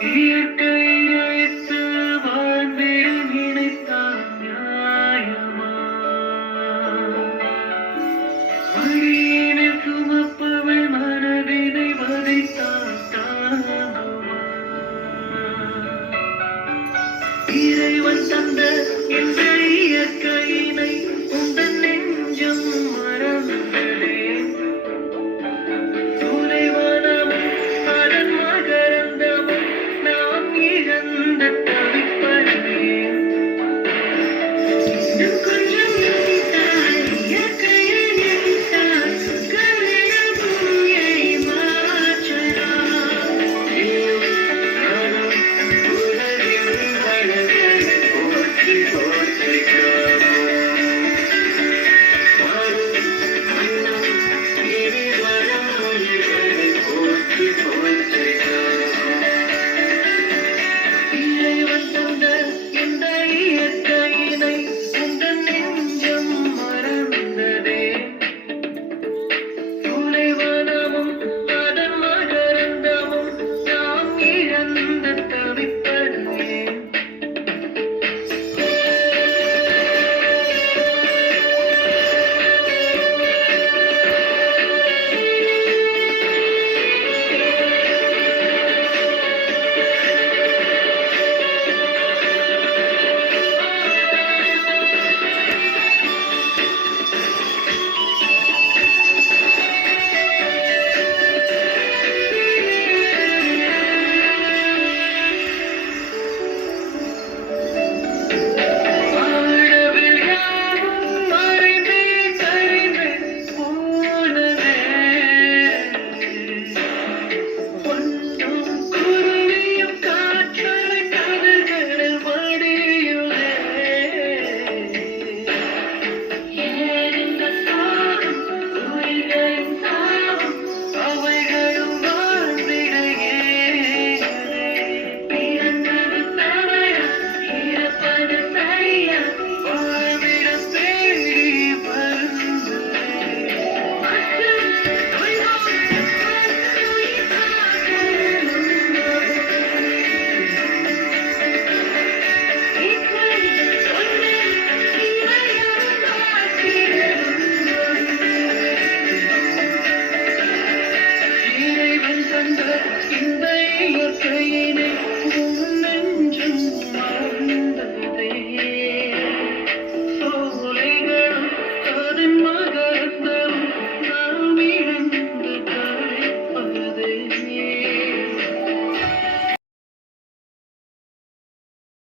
Vivir